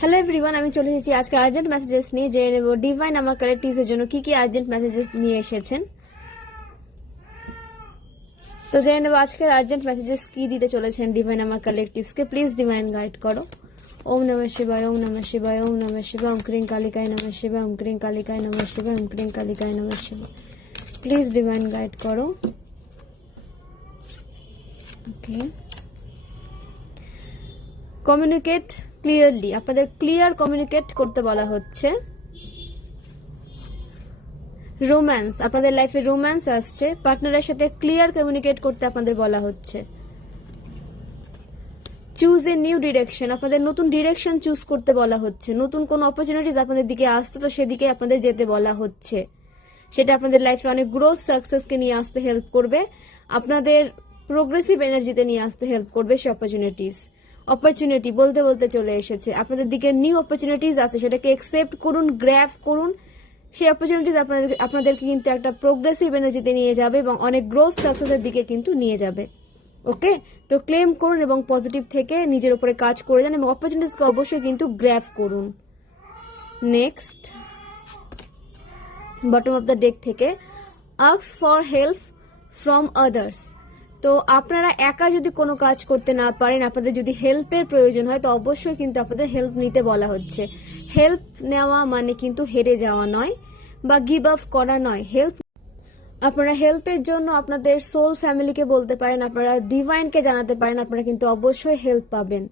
Hello everyone, আমি চলে এসেছি আজকে আর্জেন্ট মেসেজেস নিয়ে জেনে নেব ডিভাইন আমার কালেকটিভসের জন্য কি কি আর্জেন্ট মেসেজেস নিয়ে এসেছেন। তো জেনে নেব আজকের আর্জেন্ট মেসেজেস কি দিতে চলেছেন ডিভাইন আমার কালেকটিভসকে। প্লিজ ডিভাইন গাইড করো। ওম নমঃ শিবায়, ওম নমঃ শিবায়, ওম নমঃ শিবায়, ওম ক্রিং কালিকায় নমঃ শিবায়, ওম ক্রিং কালিকায় নমঃ শিবায়, ওম ক্রিং কালিকায় নমঃ শিবায়। প্লিজ ডিভাইন গাইড করো। ওকে, কমিউনিকেট ক্লিয়ারলি, আপনাদের ক্লিয়ার কমিউনিকেট করতে বলা হচ্ছে। রোম্যান্স, আপনাদের লাইফে রোম্যান্স আসছে, পার্টনারের সাথে ক্লিয়ার কমিউনিকেট করতে আপনাদের বলা হচ্ছে। চুজ এ নিউ ডিরেকশন, আপনাদের নতুন ডিরেকশন চুজ করতে বলা হচ্ছে। নতুন কোনো অপরচুনিটিস আপনাদের দিকে আসছে, তো সেদিকে আপনাদের যেতে বলা হচ্ছে। সেটা আপনাদের লাইফে অনেক গ্রোথ সাকসেসকে নিয়ে আসতে হেল্প করবে, আপনাদের প্রোগ্রেসিভ এনার্জিতে নিয়ে আসতে হেল্প করবে সে অপরচুনিটি বলতে বলতে চলে এসেছে। আপনাদের দিকে নিউ অপরচুনিটিস আছে, সেটাকে একসেপ্ট করুন, গ্র্যাব করুন। সেই অপরচুনিটিস আপনাদেরকে কিন্তু একটা প্রোগ্রেসিভ এনার্জিতে নিয়ে যাবে এবং অনেক গ্রোথ সাকসেসের দিকে কিন্তু নিয়ে যাবে। ওকে, তো ক্লেম করুন এবং পজিটিভ থেকে নিজের উপরে কাজ করে যান এবং অপরচুনিটিসকে অবশ্যই কিন্তু গ্র্যাব করুন। Next, bottom of the deck থেকে ask for help from others. তো আপনারা একা যদি কোনো কাজ করতে না পারেন, আপনাদের যদি হেল্পের প্রয়োজন হয়, তো অবশ্যই কিন্তু আপনাদের হেল্প নিতে বলা হচ্ছে। হেল্প নেওয়া মানে কিন্তু হেরে যাওয়া নয় বা গিভ আপ করা নয়। আপনারা হেল্পের জন্য আপনাদের সোল ফ্যামিলিকে বলতে পারেন, আপনারা ডিভাইনকে জানাতে পারেন, আপনারা কিন্তু অবশ্যই হেল্প পাবেন।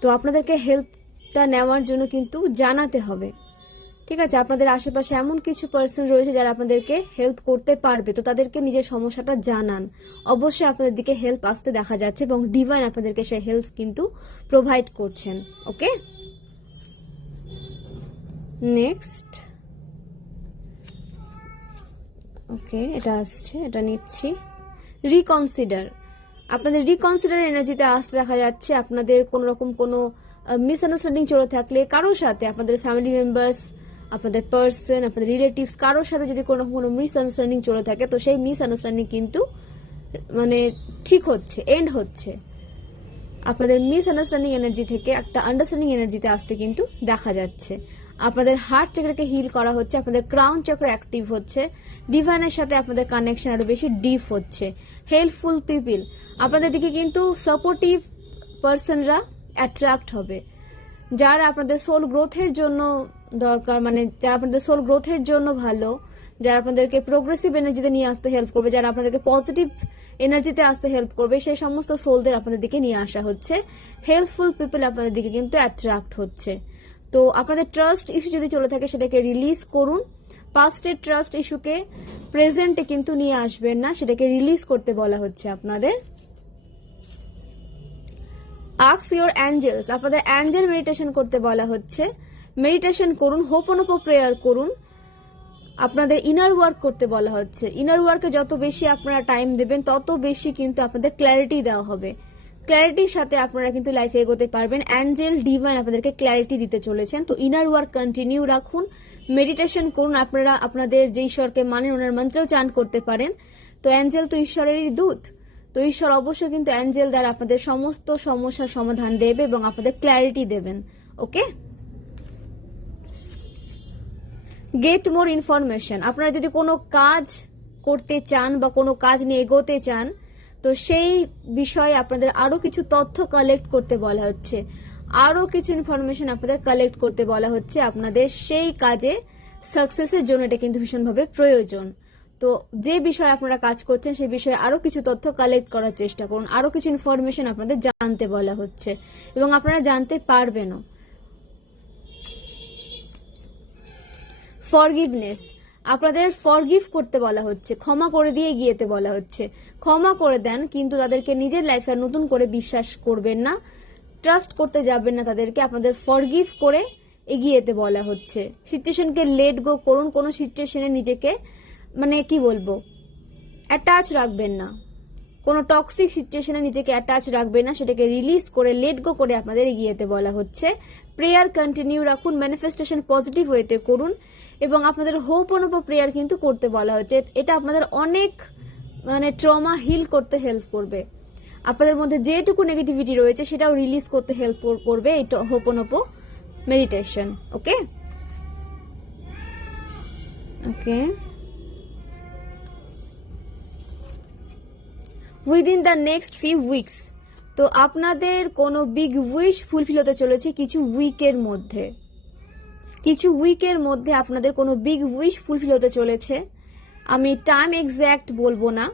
তো আপনাদেরকে হেল্পটা নেওয়ার জন্য কিন্তু জানাতে হবে। ঠিক আছে, আপনাদের আশেপাশে এমন কিছু পার্সন রয়েছে যারা আপনাদেরকে হেল্প করতে পারবে, তো তাদেরকে নিজের সমস্যাটা জানান। অবশ্যই আপনাদের দিকে হেল্প আসতে দেখা যাচ্ছে এবং ডিভাইন আপনাদেরকে সেই হেল্প কিন্তু প্রোভাইড করছেন। ওকে, নেক্সট। ওকে, এটা আসছে, এটা নিচ্ছি। রিকনসিডার, আপনাদের রিকনসিডার এনার্জিতে আসতে দেখা যাচ্ছে। আপনাদের কোনো রকম কোনো মিসআন্ডারস্ট্যান্ডিং চলে থাকলে কারোর সাথে, আপনাদের ফ্যামিলি মেম্বার্স, আপনাদের পার্সন, আপনাদের রিলেটিভস, কারোর সাথে যদি কোনো রকম কোনো মিসআন্ডারস্ট্যান্ডিং চলে থাকে, তো সেই মিসআন্ডারস্ট্যান্ডিং কিন্তু মানে ঠিক হচ্ছে, এন্ড হচ্ছে। আপনাদের মিসআন্ডারস্ট্যান্ডিং এনার্জি থেকে একটা আন্ডারস্ট্যান্ডিং এনার্জিতে আসতে কিন্তু দেখা যাচ্ছে। আপনাদের হার্ট চক্রকে হিল করা হচ্ছে, আপনাদের ক্রাউন চক্র অ্যাক্টিভ হচ্ছে, ডিভাইনের সাথে আপনাদের কানেকশন আরো বেশি ডিপ হচ্ছে। হেল্পফুল পিপল, আপনাদের দিকে কিন্তু সাপোর্টিভ পার্সনরা অ্যাট্রাক্ট হবে, যারা আপনাদের সোল গ্রোথের জন্য দরকার, মানে যারা আপনাদের সোল গ্রোথের জন্য ভালো, যারা আপনাদেরকে প্রোগ্রেসিভ এনার্জিতে নিয়ে আসতে হেল্প করবে, যারা আপনাদেরকে পজিটিভ এনার্জিতে আসতে হেল্প করবে, সেই সমস্ত সোলদের আপনাদের দিকে নিয়ে আসা হচ্ছে। হেল্পফুল পিপল আপনাদের দিকে কিন্তু অ্যাট্রাক্ট হচ্ছে। তো আপনাদের ট্রাস্ট ইস্যু যদি চলে থাকে, সেটাকে রিলিজ করুন। পাস্টের ট্রাস্ট ইস্যুকে প্রেজেন্টে কিন্তু নিয়ে আসবেন না, সেটাকে রিলিজ করতে বলা হচ্ছে আপনাদের। আস্ক ইওর অ্যাঞ্জেলস, আপনাদের অ্যাঞ্জেল মেডিটেশন করতে বলা হচ্ছে। মেডিটেশন করুন, হোপনোপো প্রেয়ার করুন। আপনাদের ইনার ওয়ার্ক করতে বলা হচ্ছে। ইনার ওয়ার্কে যত বেশি আপনারা টাইম দেবেন, তত বেশি কিন্তু আপনাদের ক্ল্যারিটি দেওয়া হবে। ক্ল্যারিটির সাথে আপনারা কিন্তু লাইফে এগোতে পারবেন। অ্যাঞ্জেল ডিভাইন আপনাদেরকে ক্ল্যারিটি দিতে চলেছেন। তো ইনার ওয়ার্ক কন্টিনিউ রাখুন, মেডিটেশন করুন। আপনারা আপনাদের যে ঈশ্বরকে মানেন, ওনার মন্ত্রও চান্ট করতে পারেন। তো অ্যাঞ্জেল তো ঈশ্বরেরই দূত, তো ঈশ্বর অবশ্যই কিন্তু অ্যাঞ্জেল দ্বারা আপনাদের সমস্ত সমস্যার সমাধান দেবে এবং আপনাদের ক্ল্যারিটি দেবেন। ওকে, গেট মোর ইনফরমেশন, আপনারা যদি কোনো কাজ করতে চান বা কোনো কাজ নিয়ে এগোতে চান, তো সেই বিষয়ে আপনাদের আরো কিছু তথ্য কালেক্ট করতে বলা হচ্ছে, আরো কিছু ইনফরমেশন আপনাদের কালেক্ট করতে বলা হচ্ছে। আপনাদের সেই কাজে সাকসেসের জন্য এটা কিন্তু ভীষণভাবে প্রয়োজন। তো যে বিষয়ে আপনারা কাজ করছেন, সেই বিষয়ে আরো কিছু তথ্য কালেক্ট করার চেষ্টা করুন, আরো কিছু ইনফরমেশন আপনাদের জানতে বলা হচ্ছে এবং আপনারা জানতে পারবেনও। ফরগিভনেস, আপনাদের ফরগিভ করতে বলা হচ্ছে, ক্ষমা করে দিয়ে এগিয়ে যেতে বলা হচ্ছে। ক্ষমা করে দেন, কিন্তু তাদেরকে নিজের লাইফে আর নতুন করে বিশ্বাস করবেন না, ট্রাস্ট করতে যাবেন না তাদেরকে। আপনাদের ফরগিভ করে এগিয়ে যেতে বলা হচ্ছে। সিচুয়েশনকে লেট গো করুন, কোনো সিচুয়েশনে নিজেকে মানে কি বলবো অ্যাটাচ রাখবেন না, কোনো টক্সিক সিচুয়েশনে নিজেকে অ্যাটাচ রাখবেন না, সেটাকে রিলিজ করে লেট গো করে আপনাদের এগিয়ে যেতে বলা হচ্ছে। প্রেয়ার কন্টিনিউ রাখুন, ম্যানিফেস্টেশন পজিটিভ ওয়েতে করুন এবং আপনাদের হোপনোপো প্রেয়ার কিন্তু করতে বলা হচ্ছে। এটা আপনাদের অনেক মানে ট্রমা হিল করতে হেল্প করবে। আপনাদের মধ্যে যেটুকু নেগেটিভিটি রয়েছে সেটাও রিলিজ করতে হেল্প করবে এই হোপনোপো meditation. Okay okay, within the next few weeks, তো আপনাদের কোনো বিগ উইশ ফুলফিল হতে চলেছে কিছু উইকের মধ্যে। কিছু উইকের মধ্যে আপনাদের কোনো বিগ উইশ ফুলফিল হতে চলেছে। আমি টাইম এক্স্যাক্ট বলবো না,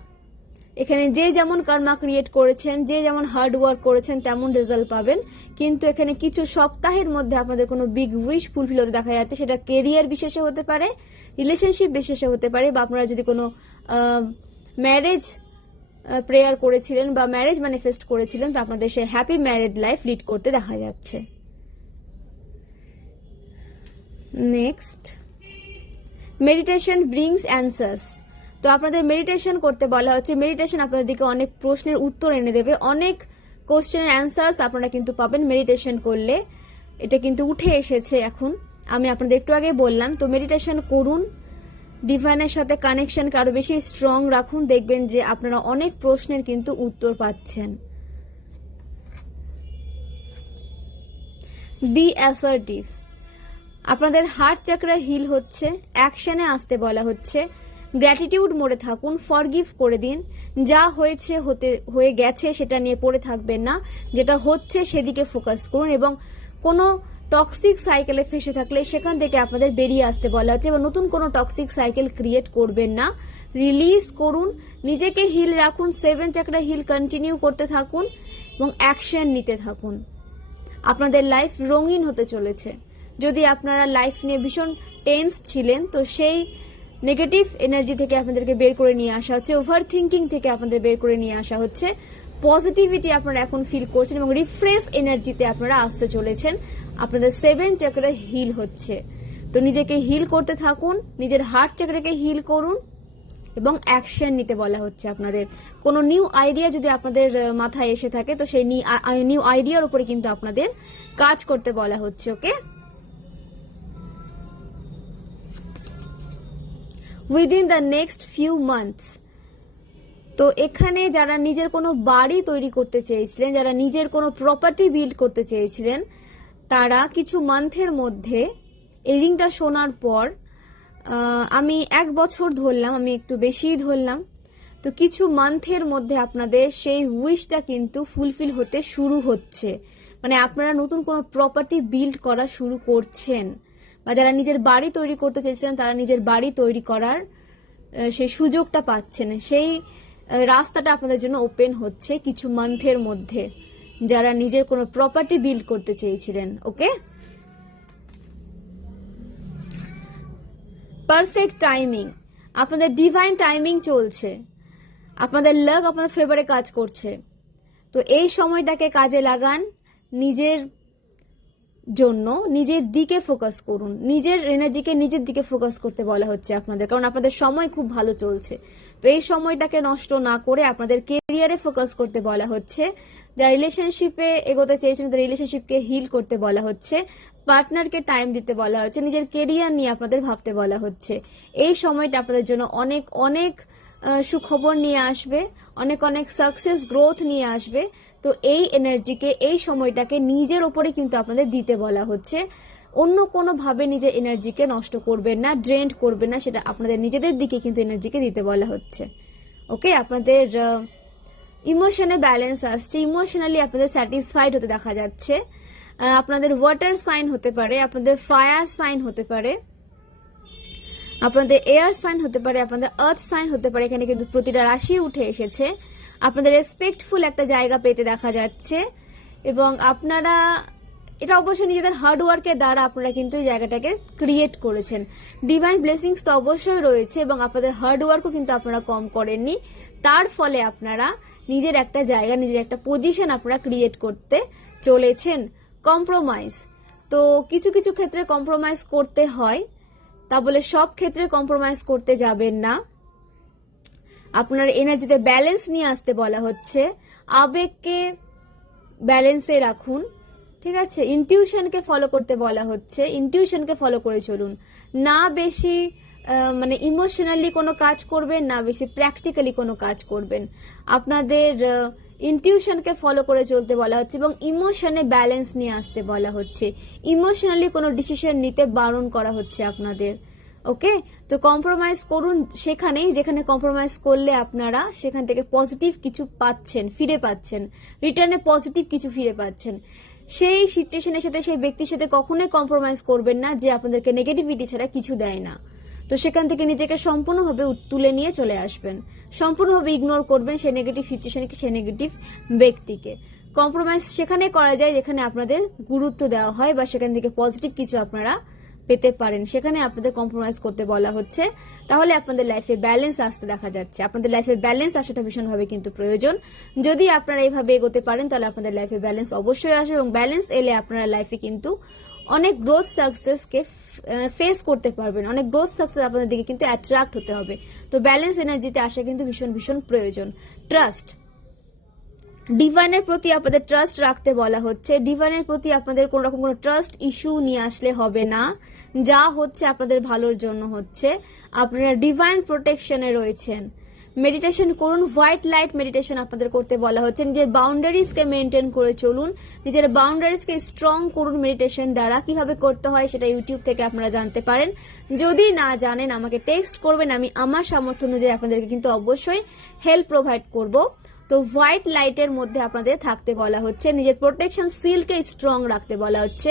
এখানে যে যেমন কর্মা ক্রিয়েট করেছেন, যে যেমন হার্ড ওয়ার্ক করেছেন তেমন রেজাল্ট পাবেন, কিন্তু এখানে কিছু সপ্তাহের মধ্যে আপনাদের কোনো বিগ উইশ ফুলফিল হতে দেখা যাচ্ছে। সেটা কেরিয়ার বিশেষে হতে পারে, রিলেশনশিপ বিশেষে হতে পারে, বা আপনারা যদি কোনো ম্যারেজ প্রেয়ার করেছিলেন বা ম্যারেজ ম্যানিফেস্ট করেছিলেন, তো আপনাদের সেই হ্যাপি ম্যারিড লাইফ লিড করতে দেখা যাচ্ছে। নেক্সট, মেডিটেশন ব্রিংস অ্যান্সার্স, তো আপনাদের মেডিটেশন করতে বলা হচ্ছে। মেডিটেশন আপনাদের দিকে অনেক প্রশ্নের উত্তর এনে দেবে, অনেক কোশ্চেনের অ্যান্সার্স আপনারা কিন্তু পাবেন মেডিটেশন করলে। এটা কিন্তু উঠে এসেছে এখন, আমি আপনাদের একটু আগে বললাম। তো মেডিটেশন করুন, ডিভাইনের সাথে কানেকশনকে আরো বেশি স্ট্রং রাখুন, দেখবেন যে আপনারা অনেক প্রশ্নের কিন্তু উত্তর পাচ্ছেন। বি অ্যাসার্টিভ, আপনাদের হার্ট চাকরা হিল হচ্ছে, অ্যাকশনে আসতে বলা হচ্ছে। গ্র্যাটিটিউড মোডে থাকুন, ফরগিভ করে দিন। যা হয়েছে হয়ে গেছে সেটা নিয়ে পড়ে থাকবেন না, যেটা হচ্ছে সেদিকে ফোকাস করুন, এবং কোনো টক্সিক সাইকেলে ফেসে থাকলে সেখান থেকে আপনাদের বেরিয়ে আসতে বলা হচ্ছে, এবং নতুন কোনো টক্সিক সাইকেল ক্রিয়েট করবেন না, রিলিজ করুন, নিজেকে হিল রাখুন, 7 চাকরা হিল কন্টিনিউ করতে থাকুন এবং অ্যাকশন নিতে থাকুন। আপনাদের লাইফ রঙিন হতে চলেছে। যদি আপনারা লাইফ নিয়ে ভীষণ টেন্স ছিলেন, তো সেই নেগেটিভ এনার্জি থেকে আপনাদেরকে বের করে নিয়ে আসা হচ্ছে, ওভার থিঙ্কিং থেকে আপনাদের বের করে নিয়ে আসা হচ্ছে, পজিটিভিটি আপনারা এখন ফিল করছেন এবং রিফ্রেশ এনার্জিতে আপনারা আসতে চলেছেন। আপনাদের 7 চাকরা হিল হচ্ছে, তো নিজেকে হিল করতে থাকুন, নিজের হার্ট চাকরাকে হিল করুন এবং অ্যাকশন নিতে বলা হচ্ছে। আপনাদের কোনো নিউ আইডিয়া যদি আপনাদের মাথায় এসে থাকে, তো সেই নিউ আইডিয়ার উপরে কিন্তু আপনাদের কাজ করতে বলা হচ্ছে। Okay, within the next few months, তো এখানে যারা নিজের কোনো বাড়ি তৈরি করতে চেয়েছিলেন, যারা নিজের কোনো প্রপার্টি বিল্ড করতে চেয়েছিলেন, তারা কিছু মান্থের মধ্যে এই রিংটা শোনার পর, আমি 1 বছর ধরলাম, আমি একটু বেশিই ধরলাম, তো কিছু মান্থের মধ্যে আপনাদের সেই উইশটা কিন্তু ফুলফিল হতে শুরু হচ্ছে। মানে আপনারা নতুন কোনো প্রপার্টি বিল্ড করা শুরু করছেন, বা যারা নিজের বাড়ি তৈরি করতে চেয়েছিলেন তারা নিজের বাড়ি তৈরি করার সেই সুযোগটা পাচ্ছেন, সেই রাস্তাটা আপনাদের জন্য ওপেন হচ্ছে কিছু মান্থের মধ্যে, যারা নিজের কোনো প্রপার্টি বিল্ড করতে চেয়েছিলেন। ওকে, পারফেক্ট টাইমিং, আপনাদের ডিভাইন টাইমিং চলছে, আপনাদের লাক আপনাদের ফেভারে কাজ করছে। তো এই সময়টাকে কাজে লাগান, নিজের জন্য নিজের দিকে ফোকাস করুন, নিজের এনার্জিকে নিজের দিকে ফোকাস করতে বলা হচ্ছে আপনাদের, কারণ আপনাদের সময় খুব ভালো চলছে। তো এই সময়টাকে নষ্ট না করে আপনাদের কেরিয়ারে ফোকাস করতে বলা হচ্ছে। যারা রিলেশনশিপে এগোতে চেয়েছেন তাদের রিলেশনশিপকে হিল করতে বলা হচ্ছে, পার্টনারকে টাইম দিতে বলা হচ্ছে, নিজের কেরিয়ার নিয়ে আপনাদের ভাবতে বলা হচ্ছে। এই সময়টা আপনাদের জন্য অনেক অনেক সুখবর নিয়ে আসবে, অনেক অনেক সাকসেস গ্রোথ নিয়ে আসবে। তো এই এনার্জিকে, এই সময়টাকে নিজের ওপরে কিন্তু আপনাদের দিতে বলা হচ্ছে। অন্য কোনোভাবে নিজের এনার্জিকে নষ্ট করবেন না, ড্রেন্ড করবেন না, সেটা আপনাদের নিজেদের দিকে কিন্তু এনার্জিকে দিতে বলা হচ্ছে। ওকে, আপনাদের ইমোশনে ব্যালেন্স আসছে, ইমোশনালি আপনাদের স্যাটিসফাইড হতে দেখা যাচ্ছে। আপনাদের ওয়াটার সাইন হতে পারে, আপনাদের ফায়ার সাইন হতে পারে, আপনাদের এয়ার সাইন হতে পারে, আপনাদের আর্থ সাইন হতে পারে। এখানে কিন্তু প্রতিটা রাশি উঠে এসেছে। আপনাদের রেসপেক্টফুল একটা জায়গা পেতে দেখা যাচ্ছে, এবং আপনারা এটা অবশ্যই নিজেদের হার্ডওয়ার্কের দ্বারা আপনারা কিন্তু এই জায়গাটাকে ক্রিয়েট করেছেন। ডিভাইন ব্লেসিংস তো অবশ্যই রয়েছে, এবং আপনাদের হার্ডওয়ার্কও কিন্তু আপনারা কম করেননি। তার ফলে আপনারা নিজের একটা জায়গা, নিজের একটা পজিশন আপনারা ক্রিয়েট করতে চলেছেন। কম্প্রোমাইজ, তো কিছু কিছু ক্ষেত্রে কম্প্রোমাইজ করতে হয়, তা বলে সব ক্ষেত্রে কম্প্রোমাইজ করতে যাবেন না। আপনার এনার্জিতে ব্যালেন্স নিয়ে আসতে বলা হচ্ছে, আবেগকে ব্যালেন্সে রাখুন, ঠিক আছে। ইনটিউশনকে ফলো করতে বলা হচ্ছে, ইনটিউশনকে ফলো করে চলুন, না বেশি মানে ইমোশনালি কোনো কাজ করবেন, না বেশি প্র্যাকটিক্যালি কোনো কাজ করবেন। আপনাদের ইনটিউশনকে ফলো করে চলতে বলা হচ্ছে এবং ইমোশনে ব্যালেন্স নিয়ে আসতে বলা হচ্ছে। ইমোশনালি কোনো ডিসিশন নিতে বারণ করা হচ্ছে আপনাদের। ওকে, তো কম্প্রোমাইজ করুন সেখানেই যেখানে কম্প্রোমাইজ করলে আপনারা সেখান থেকে পজিটিভ কিছু পাচ্ছেন, ফিরে পাচ্ছেন, রিটার্নে পজিটিভ কিছু ফিরে পাচ্ছেন। সেই সিচুয়েশনের সাথে, সেই ব্যক্তির সাথে কখনোই কম্প্রোমাইজ করবেন না যে আপনাদেরকে নেগেটিভিটি ছাড়া কিছু দেয় না। তো সেখান থেকে নিজেকে সম্পূর্ণভাবে তুলে নিয়ে চলে আসবেন, সম্পূর্ণভাবে ইগনোর করবেন সেই নেগেটিভ সিচুয়েশনকে, সেই নেগেটিভ ব্যক্তিকে। কম্প্রোমাইজ সেখানে করা যায় যেখানে আপনাদের গুরুত্ব দেওয়া হয় বা সেখান থেকে পজিটিভ কিছু আপনারা পেতে পারেন, সেখানে আপনাদের কম্প্রোমাইজ করতে বলা হচ্ছে। তাহলে আপনাদের লাইফে ব্যালেন্স আসতে দেখা যাচ্ছে। আপনাদের লাইফে ব্যালেন্স আসাটা ভীষণভাবে কিন্তু প্রয়োজন। যদি আপনারা এইভাবে এগোতে পারেন তাহলে আপনাদের লাইফে ব্যালেন্স অবশ্যই আসবে এবং ব্যালেন্স এলে আপনারা লাইফে কিন্তু অনেক গ্রোথ সাকসেসকে ফেস করতে পারবেন। অনেক গ্রোথ সাকসেস আপনাদের দিকে কিন্তু অ্যাট্রাক্ট হতে হবে। তো ব্যালেন্স এনার্জিতে আসা কিন্তু ভীষণ ভীষণ প্রয়োজন। ট্রাস্ট, ডিভাইনের প্রতি আপনাদের ট্রাস্ট রাখতে বলা হচ্ছে। ডিভাইনের প্রতি আপনাদের কোনো রকম কোনো ট্রাস্ট ইস্যু নিয়ে আসলে হবে না। যা হচ্ছে আপনাদের ভালোর জন্য হচ্ছে। আপনারা ডিভাইন প্রোটেকশনে রয়েছেন। মেডিটেশন করুন, হোয়াইট লাইট মেডিটেশন আপনাদের করতে বলা হচ্ছে। নিজের বাউন্ডারিজকে মেনটেন করে চলুন, নিজের বাউন্ডারিজকে স্ট্রং করুন মেডিটেশন দ্বারা। কিভাবে করতে হয় সেটা ইউটিউব থেকে আপনারা জানতে পারেন। যদি না জানেন আমাকে টেক্সট করবেন, আমি আমার সামর্থ্য অনুযায়ী আপনাদেরকে কিন্তু অবশ্যই হেল্প প্রোভাইড করব। তো হোয়াইট লাইটের মধ্যে আপনাদের থাকতে বলা হচ্ছে। নিজের প্রোটেকশন সিলকে স্ট্রং রাখতে বলা হচ্ছে।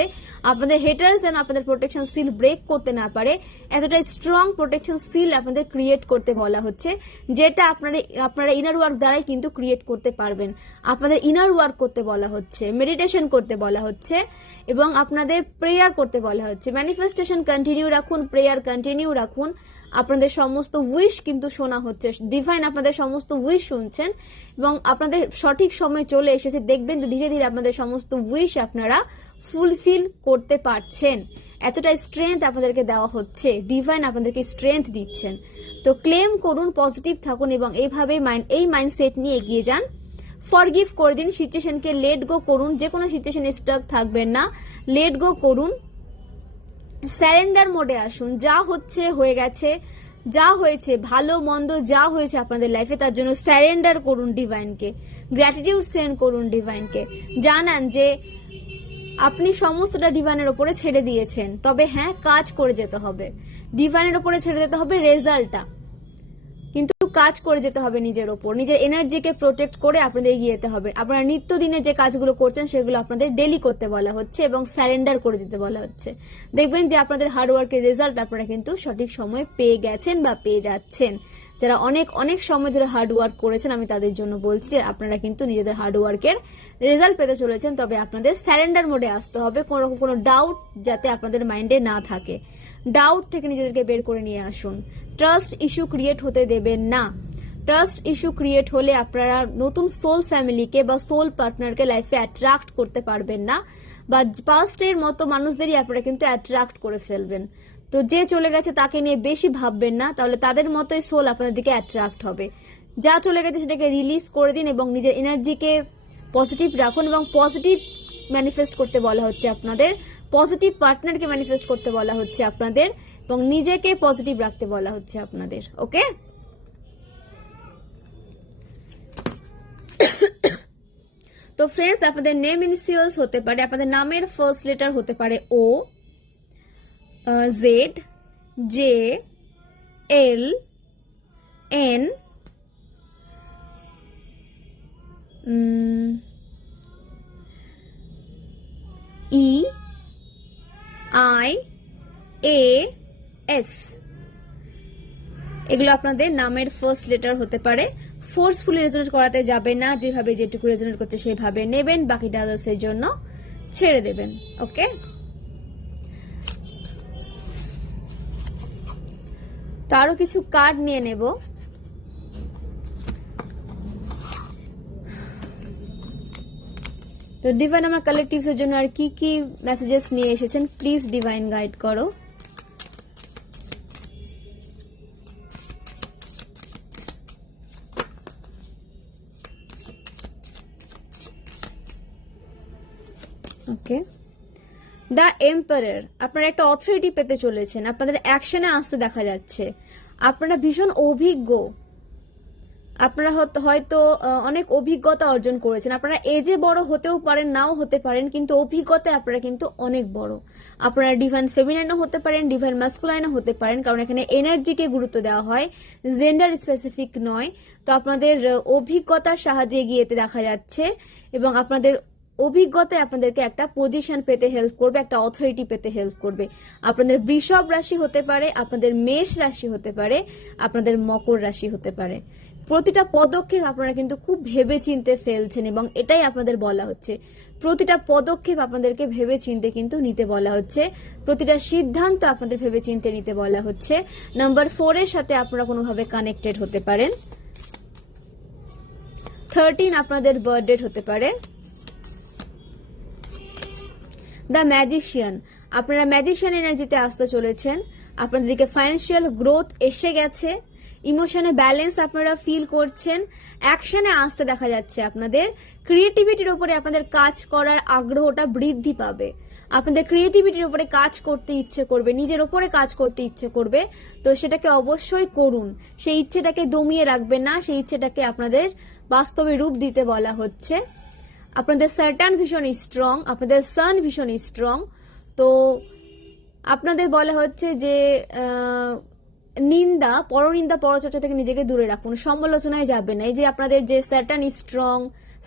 আপনাদের হেটার্স যেন আপনাদের প্রোটেকশন সিল ব্রেক করতে না পারে, এতটা স্ট্রং প্রোটেকশন সিল আপনাদের ক্রিয়েট করতে বলা হচ্ছে, যেটা আপনারা ইনার ওয়ার্ক দ্বারাই কিন্তু ক্রিয়েট করতে পারবেন। আপনাদের ইনার ওয়ার্ক করতে বলা হচ্ছে, মেডিটেশন করতে বলা হচ্ছে এবং আপনাদের প্রেয়ার করতে বলা হচ্ছে। ম্যানিফেস্টেশন কন্টিনিউ রাখুন, প্রেয়ার কন্টিনিউ রাখুন। আপনাদের সমস্ত উইশ কিন্তু শোনা হচ্ছে, ডিভাইন আপনাদের সমস্ত উইশ শুনছেন এবং আপনাদের সঠিক সময় চলে এসেছে। দেখবেন ধীরে ধীরে আপনাদের সমস্ত উইশ আপনারা ফুলফিল করতে পারছেন। এতটা স্ট্রেংথ আপনাদেরকে দেওয়া হচ্ছে, ডিভাইন আপনাদেরকে স্ট্রেংথ দিচ্ছেন। তো ক্লেম করুন, পজিটিভ থাকুন এবং এইভাবে এই মাইন্ডসেট নিয়ে এগিয়ে যান। ফরগিভ করে দিন, সিচুয়েশনকে লেট গো করুন। যে কোনো সিচুয়েশনে স্টাক থাকবেন না, লেট গো করুন। স্যারেন্ডার মোডে আসুন। যা হচ্ছে হয়ে গেছে, যা হয়েছে ভালো মন্দ যা হয়েছে আপনাদের লাইফে তার জন্য স্যারেন্ডার করুন ডিভাইনকে, গ্র্যাটিটিউড সেন্ড করুন ডিভাইনকে। জানান যে আপনি সমস্তটা ডিভাইনের ওপরে ছেড়ে দিয়েছেন, তবে হ্যাঁ কাজ করে যেতে হবে। ডিভাইনের ওপরে ছেড়ে দিতে হবে রেজাল্টটা, কিন্তু কাজ করে যেতে হবে নিজের ওপর। নিজের এনার্জিকে প্রোটেক্ট করে আপনাদের এগিয়ে যেতে হবে। আপনারা নিত্যদিনে যে কাজগুলো করছেন সেগুলো আপনাদের ডেলি করতে বলা হচ্ছে এবং স্যারেন্ডার করে দিতে বলা হচ্ছে। দেখবেন যে আপনাদের হার্ডওয়ার্কের রেজাল্ট আপনারা কিন্তু সঠিক সময় পেয়ে গেছেন বা পেয়ে যাচ্ছেন। যারা অনেক অনেক সময় ধরে হার্ডওয়ার্ক করেছেন আমি তাদের জন্য বলছি যে আপনারা কিন্তু নিজেদের হার্ডওয়ার্কের রেজাল্ট পেতে চলেছেন। তবে আপনাদের স্যারেন্ডার মোডে আসতে হবে। কোনো রকম কোনো ডাউট যাতে আপনাদের মাইন্ডে না থাকে, ডাউট থেকে নিজেদেরকে বের করে নিয়ে আসুন। ট্রাস্ট ইস্যু ক্রিয়েট হতে দেবেন না। ট্রাস্ট ইস্যু ক্রিয়েট হলে আপনারা নতুন সোল ফ্যামিলিকে বা সোল পার্টনারকে লাইফে অ্যাট্রাক্ট করতে পারবেন না, বা পাস্টের মতো মানুষদেরই আপনারা কিন্তু অ্যাট্রাক্ট করে ফেলবেন। তো যে চলে গেছে তাকে নিয়ে বেশি ভাববেন না, তাহলে তাদের মতোই সোল আপনাদের দিকে অ্যাট্রাক্ট হবে। যা চলে গেছে সেটাকে রিলিজ করে দিন এবং নিজের এনার্জিকে পজিটিভ রাখুন এবং পজিটিভ ম্যানিফেস্ট করতে বলা হচ্ছে আপনাদের, পজিটিভ পার্টনারকে ম্যানিফেস্ট করতে বলা হচ্ছে আপনাদের এবং নিজেকে পজিটিভ রাখতে বলা হচ্ছে আপনাদের। ওকে, তো ফ্রেন্ডস আপনাদের নেম ইনিশিয়ালস হতে পারে, আপনাদের নামের ফার্স্ট লেটার হতে পারে O, Z, J, L, N, E, I, A, S. এগুলো আপনাদের নামের ফার্স্ট লেটার হতে পারে। ফোর্সফুলি রেজোনেট করাতে যাবে না, যেভাবে যেটুকু রেজোনেট করছে সেভাবে নেবেন, বাকিটা আদার্সের জন্য ছেড়ে দেবেন। ওকে, তো আরো কিছু কার্ড নিয়ে নেব। তো ডিভাইন আমার কালেকটিভস এর জন্য আর কি কি মেসেজেস নিয়ে এসেছেন প্লিজ ডিভাইন গাইড করো। ওকে, দ্য এম্পায়ার, আপনারা একটা অথরিটি পেতে চলেছেন, আপনাদের অ্যাকশনে আসতে দেখা যাচ্ছে। আপনারা ভীষণ অভিজ্ঞ, আপনারা হয়তো অনেক অভিজ্ঞতা অর্জন করেছেন। আপনারা এজে বড় হতেও পারেন, নাও হতে পারেন, কিন্তু অভিজ্ঞতায় আপনারা কিন্তু অনেক বড়। আপনারা ডিভাইন ফেমিনাইনও হতে পারেন, ডিভাইন ম্যাসকুলাইনও হতে পারেন, কারণ এখানে এনার্জিকে গুরুত্ব দেওয়া হয়, জেন্ডার স্পেসিফিক নয়। তো আপনাদের অভিজ্ঞতার সাহায্যে এগিয়ে যেতে দেখা যাচ্ছে, এবং আপনাদের অভিজ্ঞতায় আপনাদেরকে একটা পজিশন পেতে হেল্প করবে, একটা অথরিটি পেতে হেল্প করবে। আপনাদের বৃষভ রাশি হতে পারে, আপনাদের মেষ রাশি হতে পারে, আপনাদের মকর রাশি হতে পারে। প্রতিটা পদক্ষেপ আপনারা কিন্তু খুব ভেবে চিনতে ফেলছেন, এবং এটাই আপনাদের বলা হচ্ছে। প্রতিটা পদক্ষেপ আপনাদেরকে ভেবে চিনতে কিন্তু নিতে বলা হচ্ছে, প্রতিটা সিদ্ধান্ত আপনাদের ভেবে চিনতে নিতে বলা হচ্ছে। নাম্বার 4 এর সাথে আপনারা কোনোভাবে কানেক্টেড হতে পারেন। 13 আপনাদের বার্থডে হতে পারে। দ্য ম্যাজিশিয়ান, আপনারা ম্যাজিশিয়ান এনার্জিতে আসতে চলেছেন। আপনাদের দিকে ফাইন্যান্সিয়াল গ্রোথ এসে গেছে, ইমোশনে ব্যালেন্স আপনারা ফিল করছেন, অ্যাকশনে আসতে দেখা যাচ্ছে। আপনাদের ক্রিয়েটিভিটির উপরে আপনাদের কাজ করার আগ্রহটা বৃদ্ধি পাবে। আপনাদের ক্রিয়েটিভিটির উপরে কাজ করতে ইচ্ছে করবে, নিজের উপরে কাজ করতে ইচ্ছে করবে, তো সেটাকে অবশ্যই করুন। সেই ইচ্ছেটাকে দমিয়ে রাখবেন না, সেই ইচ্ছেটাকে আপনাদের বাস্তবে রূপ দিতে বলা হচ্ছে। আপনাদের স্যাটার্ন ভীষণ স্ট্রং, আপনাদের সান ভীষণ স্ট্রং। তো আপনাদের বলা হচ্ছে যে নিন্দা, পরনিন্দা, পরচর্চা থেকে নিজেকে দূরে রাখুন, সমালোচনায় যাবে না। এই যে আপনাদের যে স্যাটার্ন স্ট্রং,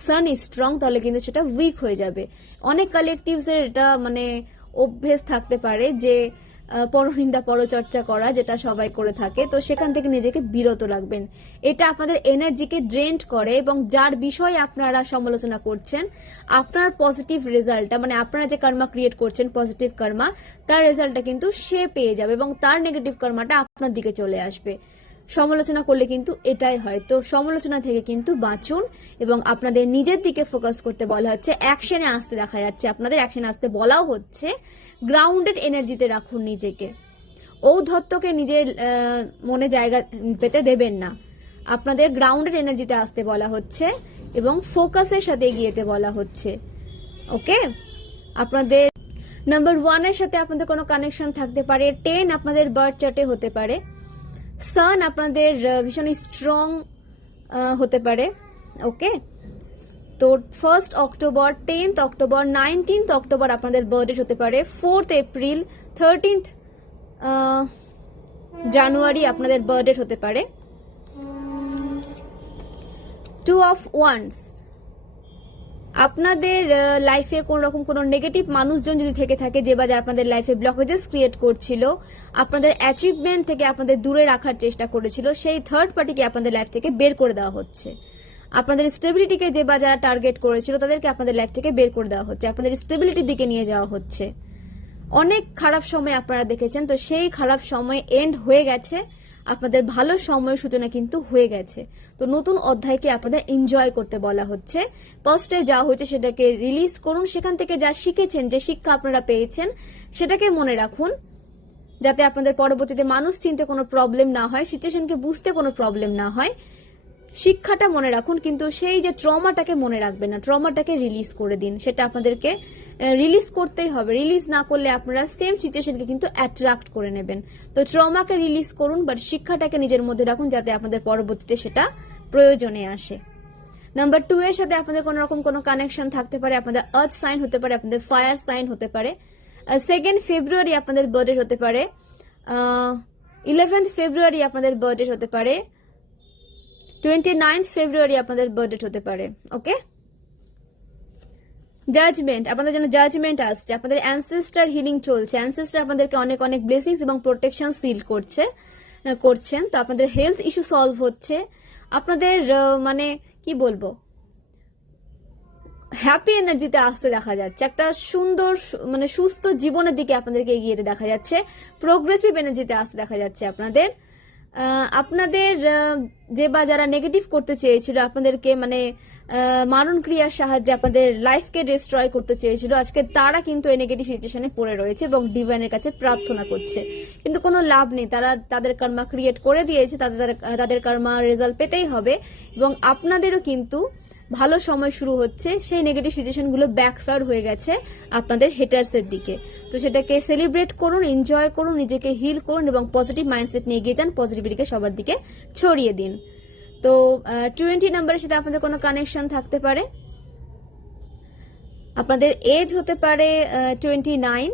সান স্ট্রং, তাহলে কিন্তু সেটা উইক হয়ে যাবে। অনেক কালেকটিভসের এটা মানে অভ্যেস থাকতে পারে যে পরনিন্দা, পরচর্চা করা, যেটা সবাই করে থাকে, তো সেখান থেকে নিজেকে বিরত রাখবেন। এটা আপনাদের এনার্জিকে ড্রেন্ট করে, এবং যার বিষয়ে আপনারা সমালোচনা করছেন, আপনার পজিটিভ রেজাল্টটা, মানে আপনারা যে কর্মা ক্রিয়েট করছেন, পজিটিভ কর্মা, তার রেজাল্টটা কিন্তু সে পেয়ে যাবে, এবং তার নেগেটিভ কর্মাটা আপনার দিকে চলে আসবে। সমালোচনা করলে কিন্তু এটাই হয়। তো সমালোচনা থেকে কিন্তু বাঁচুন, এবং আপনাদের নিজের দিকে ফোকাস করতে বলা হচ্ছে। অ্যাকশনে আসতে দেখা যাচ্ছে, আপনাদের অ্যাকশনে আসতে বলাও হচ্ছে। গ্রাউন্ডেড এনার্জিতে রাখুন নিজেকে, ঔদ্ধত্যকে নিজের মনে জায়গা পেতে দেবেন না। আপনাদের গ্রাউন্ডেড এনার্জিতে আসতে বলা হচ্ছে, এবং ফোকাসের সাথে এগিয়ে যেতে বলা হচ্ছে। ওকে, আপনাদের নাম্বার 1 এর সাথে আপনাদের কোনো কানেকশন থাকতে পারে। 10 আপনাদের বার্থ চার্টে হতে পারে। সান আপনাদের ভীষণ স্ট্রং হতে পারে। ওকে, তো 1 অক্টোবর, 10 অক্টোবর, 19 অক্টোবর আপনাদের বার্থডে হতে পারে। 4 এপ্রিল, 13 জানুয়ারি আপনাদের বার্থডে হতে পারে। 2 অফ ওয়ান্স, আপনাদের লাইফে কোন রকম কোনো নেগেটিভ মানুষজন যদি থেকে থাকে, যে বা যারা আপনাদের লাইফে ব্লকেজেস ক্রিয়েট করছিল, আপনাদের অ্যাচিভমেন্ট থেকে আপনাদের দূরে রাখার চেষ্টা করেছিল, সেই থার্ড পার্টিকে আপনাদের লাইফ থেকে বের করে দেওয়া হচ্ছে। আপনাদের স্টেবিলিটিকে যে বা যারা টার্গেট করেছিল, তাদেরকে আপনাদের লাইফ থেকে বের করে দেওয়া হচ্ছে, আপনাদের স্টেবিলিটির দিকে নিয়ে যাওয়া হচ্ছে। অনেক খারাপ সময় আপনারা দেখেছেন, তো সেই খারাপ সময় এন্ড হয়ে গেছে, আপনাদের ভালো সময়ের সূচনা কিন্তু হয়ে গেছে। তো নতুন অধ্যায়কে আপনাদের এনজয় করতে বলা হচ্ছে। পাস্টে যা হয়েছে সেটাকে রিলিজ করুন, সেখান থেকে যা শিখেছেন, যে শিক্ষা আপনারা পেয়েছেন, সেটাকে মনে রাখুন, যাতে আপনাদের পরবর্তীতে মানুষ চিনতে কোনো প্রবলেম না হয়, সিচুয়েশনকে বুঝতে কোনো প্রবলেম না হয়। শিক্ষাটা মনে রাখুন, কিন্তু সেই যে ট্রমাটাকে মনে রাখবেন না, ট্রমাটাকে রিলিজ করে দিন। সেটা আপনাদেরকে রিলিজ করতেই হবে। রিলিজ না করলে আপনারা সেম সিচুয়েশনকে কিন্তু অ্যাট্রাক্ট করে নেবেন। তো ট্রমাকে রিলিজ করুন, বাট শিক্ষাটাকে নিজের মধ্যে রাখুন, যাতে আপনাদের পরবর্তীতে সেটা প্রয়োজনে আসে। নাম্বার 2 এর সাথে আপনাদের কোনো রকম কোনো কানেকশন থাকতে পারে। আপনাদের আর্থ সাইন হতে পারে, আপনাদের ফায়ার সাইন হতে পারে। 2 ফেব্রুয়ারি আপনাদের বার্থডে হতে পারে। 11 ফেব্রুয়ারি আপনাদের বার্থডে হতে পারে। 29 ফেব্রুয়ারি আপনাদের বার্থডে হতে পারে। ওকে, জাজমেন্ট, আপনাদের জন্য জাজমেন্ট আসছে। আপনাদের অ্যানসেস্টার হিলিং চলছে, অ্যানসেস্টার আপনাদেরকে অনেক অনেক ব্লেসিংস এবং প্রোটেকশন সিল করছেন। তো আপনাদের হেলথ ইস্যু সলভ হচ্ছে। আপনাদের মানে কি বলবো, হ্যাপি এনার্জিতে আসতে দেখা যাচ্ছে। একটা সুন্দর মানে সুস্থ জীবনের দিকে আপনাদেরকে এগিয়ে যেতে দেখা যাচ্ছে। প্রোগ্রেসিভ এনার্জিতে আসতে দেখা যাচ্ছে আপনাদের। আপনাদের যে বা যারা নেগেটিভ করতে চেয়েছিল, আপনাদেরকে মানে মারণ ক্রিয়ার সাহায্যে আপনাদের লাইফকে ডিস্ট্রয় করতে চেয়েছিল, আজকে তারা কিন্তু এই নেগেটিভ সিচুয়েশনে পড়ে রয়েছে এবং ডিভাইনের কাছে প্রার্থনা করছে, কিন্তু কোনো লাভ নেই। তারা তাদের কর্মা ক্রিয়েট করে দিয়েছে, তাদের কর্মা রেজাল্ট পেতেই হবে। এবং আপনাদেরও কিন্তু ভালো সময় শুরু হচ্ছে। সেই নেগেটিভ সিচুয়েশনগুলো ব্যাকফায়ার হয়ে গেছে আপনাদের হেটার্সের দিকে। তো সেটাকে সেলিব্রেট করুন, এনজয় করুন, নিজেকে হিল করুন এবং পজিটিভ মাইন্ডসেট নিয়ে এগিয়ে যান। পজিটিভিটিকে সবার দিকে ছড়িয়ে দিন। তো 20 নাম্বারের সাথে আপনাদের কোনো কানেকশন থাকতে পারে। আপনাদের এজ হতে পারে 29।